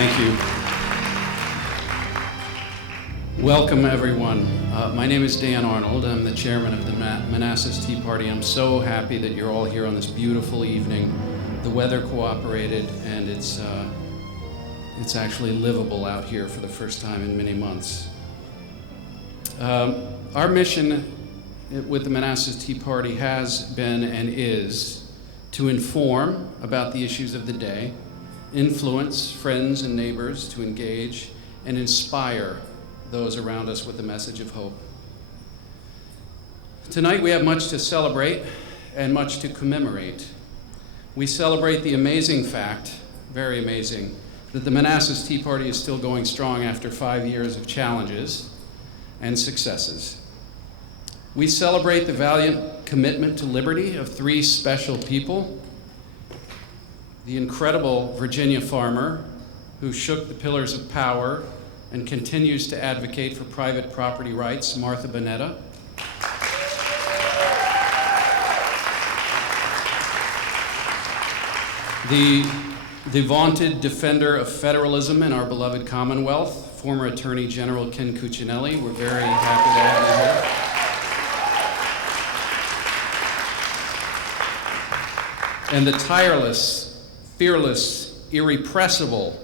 Thank you. Welcome, everyone. My name is Dan Arnold. I'm the chairman of the Manassas Tea Party. I'm so happy that you're all here on this beautiful evening. The weather cooperated, and it's actually livable out here for the first time in many months. Our mission with the Manassas Tea Party has been and is to inform about the issues of the day, influence friends and neighbors to engage, and inspire those around us with the message of hope. Tonight we have much to celebrate and much to commemorate. We celebrate the amazing fact, very amazing, that the Manassas Tea Party is still going strong after 5 years of challenges and successes. We celebrate the valiant commitment to liberty of three special people: the incredible Virginia farmer who shook the pillars of power and continues to advocate for private property rights, Martha Bonetta. The vaunted defender of federalism in our beloved Commonwealth, former Attorney General Ken Cuccinelli. We're very happy to have you here. And the tireless, fearless, irrepressible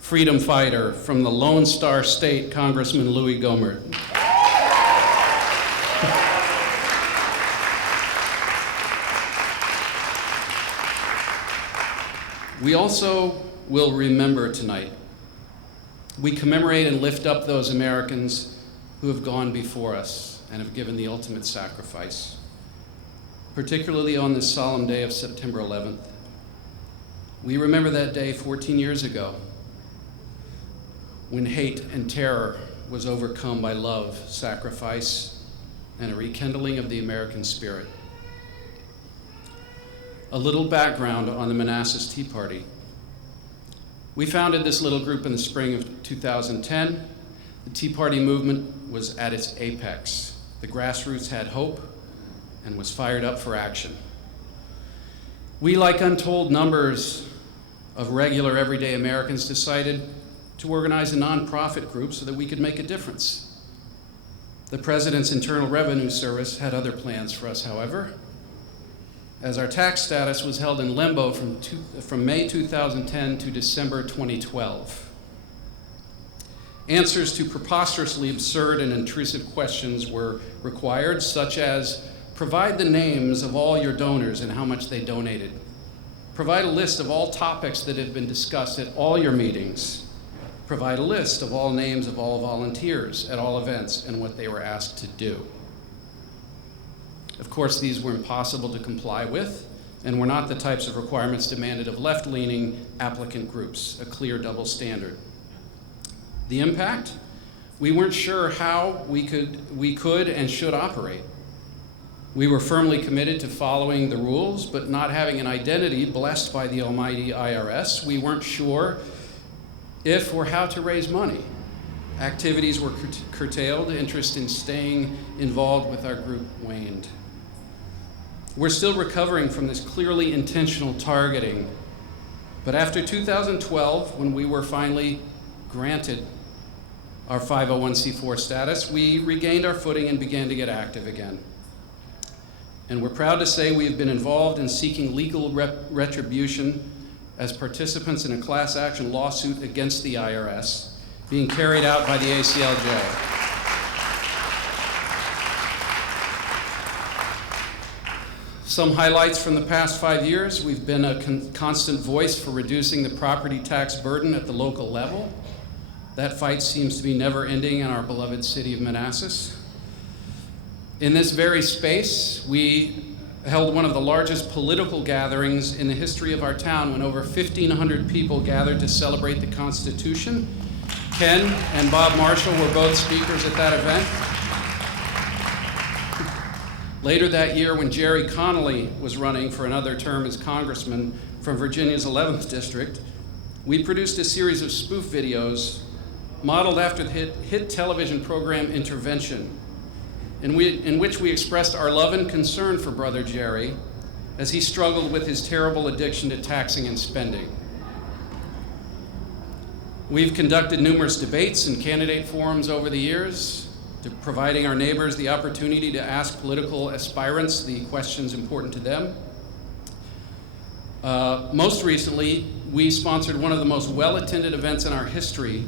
freedom fighter from the Lone Star State, Congressman Louis Gohmert. We also will remember tonight. We commemorate and lift up those Americans who have gone before us and have given the ultimate sacrifice, particularly on this solemn day of September 11th. We remember that day 14 years ago when hate and terror was overcome by love, sacrifice, and a rekindling of the American spirit. A little background on the Manassas Tea Party. We founded this little group in the spring of 2010. The Tea Party movement was at its apex. The grassroots had hope and was fired up for action. We, like untold numbers of regular, everyday Americans, decided to organize a nonprofit group so that we could make a difference. The President's Internal Revenue Service had other plans for us, however, as our tax status was held in limbo from May 2010 to December 2012. Answers to preposterously absurd and intrusive questions were required, such as: provide the names of all your donors and how much they donated. Provide a list of all topics that have been discussed at all your meetings. Provide a list of all names of all volunteers at all events and what they were asked to do. Of course, these were impossible to comply with and were not the types of requirements demanded of left-leaning applicant groups, a clear double standard. The impact? We weren't sure how we could and should operate. We were firmly committed to following the rules, but not having an identity blessed by the almighty IRS. We weren't sure if or how to raise money. Activities were curtailed, interest in staying involved with our group waned. We're still recovering from this clearly intentional targeting, but after 2012, when we were finally granted our 501c4 status, we regained our footing and began to get active again. And we're proud to say we have been involved in seeking legal retribution as participants in a class action lawsuit against the IRS being carried out by the ACLJ. Some highlights from the past 5 years: we've been a constant voice for reducing the property tax burden at the local level. That fight seems to be never ending in our beloved city of Manassas. In this very space, we held one of the largest political gatherings in the history of our town when over 1,500 people gathered to celebrate the Constitution. Ken and Bob Marshall were both speakers at that event. Later that year, when Jerry Connolly was running for another term as congressman from Virginia's 11th district, we produced a series of spoof videos modeled after the hit television program Intervention, in which we expressed our love and concern for Brother Jerry as he struggled with his terrible addiction to taxing and spending. We've conducted numerous debates and candidate forums over the years, providing our neighbors the opportunity to ask political aspirants the questions important to them. Most recently, we sponsored one of the most well-attended events in our history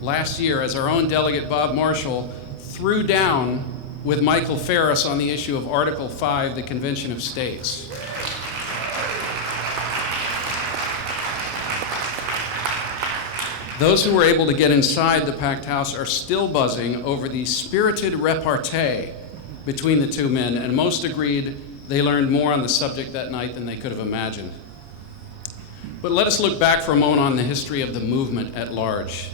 last year as our own delegate Bob Marshall threw down with Michael Ferris on the issue of Article 5, the Convention of States. Those who were able to get inside the packed house are still buzzing over the spirited repartee between the two men, and most agreed they learned more on the subject that night than they could have imagined. But let us look back for a moment on the history of the movement at large.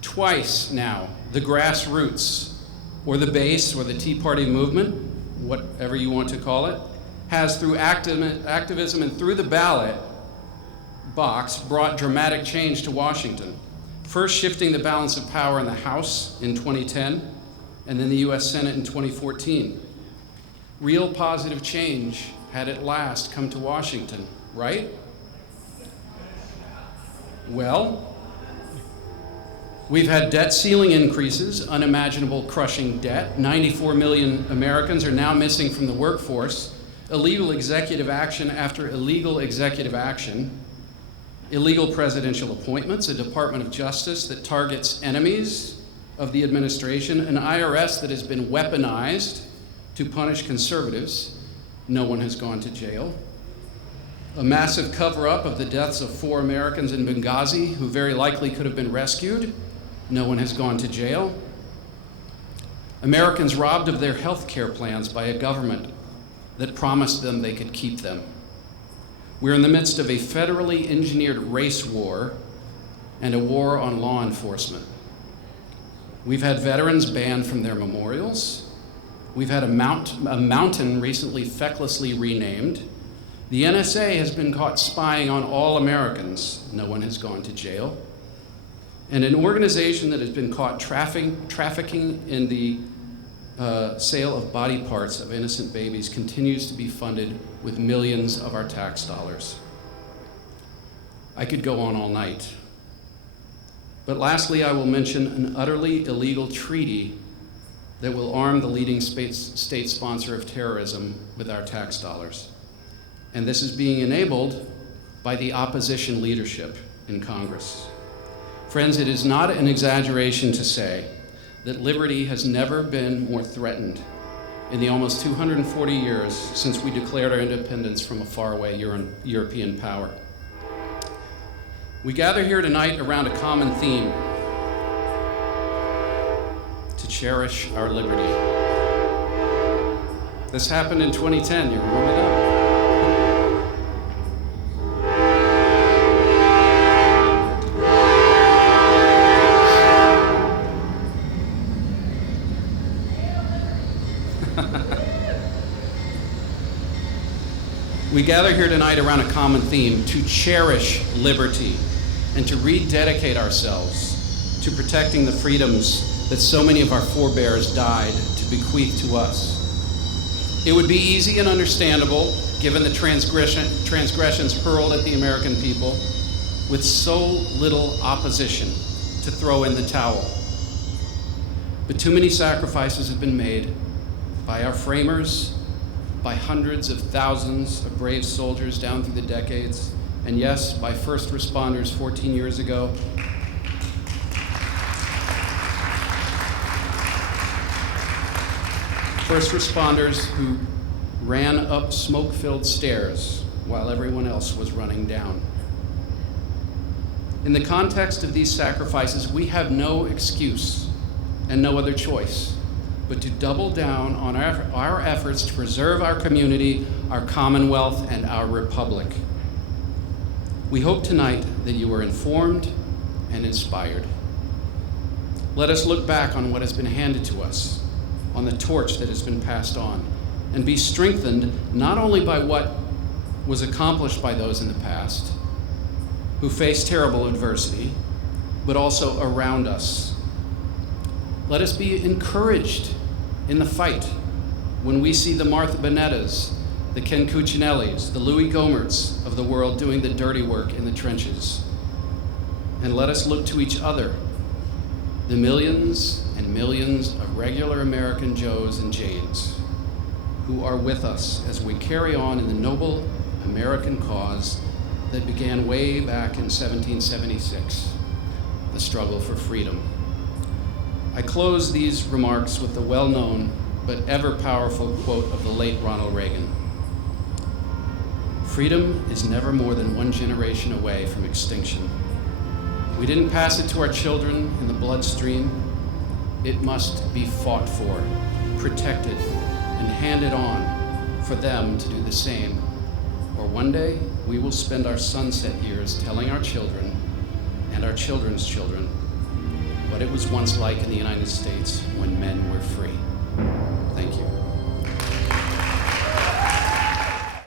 Twice now, the grassroots, or the base, or the Tea Party movement, whatever you want to call it, has through activism and through the ballot box brought dramatic change to Washington. First shifting the balance of power in the House in 2010, and then the US Senate in 2014. Real positive change had at last come to Washington, right? Well, we've had debt ceiling increases, unimaginable crushing debt. 94 million Americans are now missing from the workforce. Illegal executive action after illegal executive action. Illegal presidential appointments, a Department of Justice that targets enemies of the administration, an IRS that has been weaponized to punish conservatives. No one has gone to jail. A massive cover-up of the deaths of 4 Americans in Benghazi who very likely could have been rescued. No one has gone to jail. Americans robbed of their health care plans by a government that promised them they could keep them. We're in the midst of a federally engineered race war and a war on law enforcement. We've had veterans banned from their memorials. We've had a mountain recently fecklessly renamed. The NSA has been caught spying on all Americans. No one has gone to jail. And an organization that has been caught trafficking in the sale of body parts of innocent babies continues to be funded with millions of our tax dollars. I could go on all night. But lastly, I will mention an utterly illegal treaty that will arm the leading state sponsor of terrorism with our tax dollars. And this is being enabled by the opposition leadership in Congress. Friends, it is not an exaggeration to say that liberty has never been more threatened in the almost 240 years since we declared our independence from a faraway European power. We gather here tonight around a common theme: to cherish our liberty. This happened in 2010, you remember that? We gather here tonight around a common theme: to cherish liberty and to rededicate ourselves to protecting the freedoms that so many of our forebears died to bequeath to us. It would be easy and understandable, given the transgressions hurled at the American people, with so little opposition, to throw in the towel. But too many sacrifices have been made by our framers, by hundreds of thousands of brave soldiers down through the decades, and yes, by first responders 14 years ago. First responders who ran up smoke-filled stairs while everyone else was running down. In the context of these sacrifices, we have no excuse and no other choice but to double down on our efforts to preserve our community, our commonwealth, and our republic. We hope tonight that you are informed and inspired. Let us look back on what has been handed to us, on the torch that has been passed on, and be strengthened not only by what was accomplished by those in the past who faced terrible adversity, but also around us. Let us be encouraged in the fight when we see the Martha Bonettas, the Ken Cuccinellis, the Louis Gomerts of the world doing the dirty work in the trenches. and let us look to each other, the millions and millions of regular American Joes and Janes who are with us as we carry on in the noble American cause that began way back in 1776, the struggle for freedom. I close these remarks with the well-known but ever-powerful quote of the late Ronald Reagan. "Freedom is never more than one generation away from extinction. We didn't pass it to our children in the bloodstream. It must be fought for, protected, and handed on for them to do the same. Or one day, we will spend our sunset years telling our children and our children's children what it was once like in the United States when men were free." Thank you.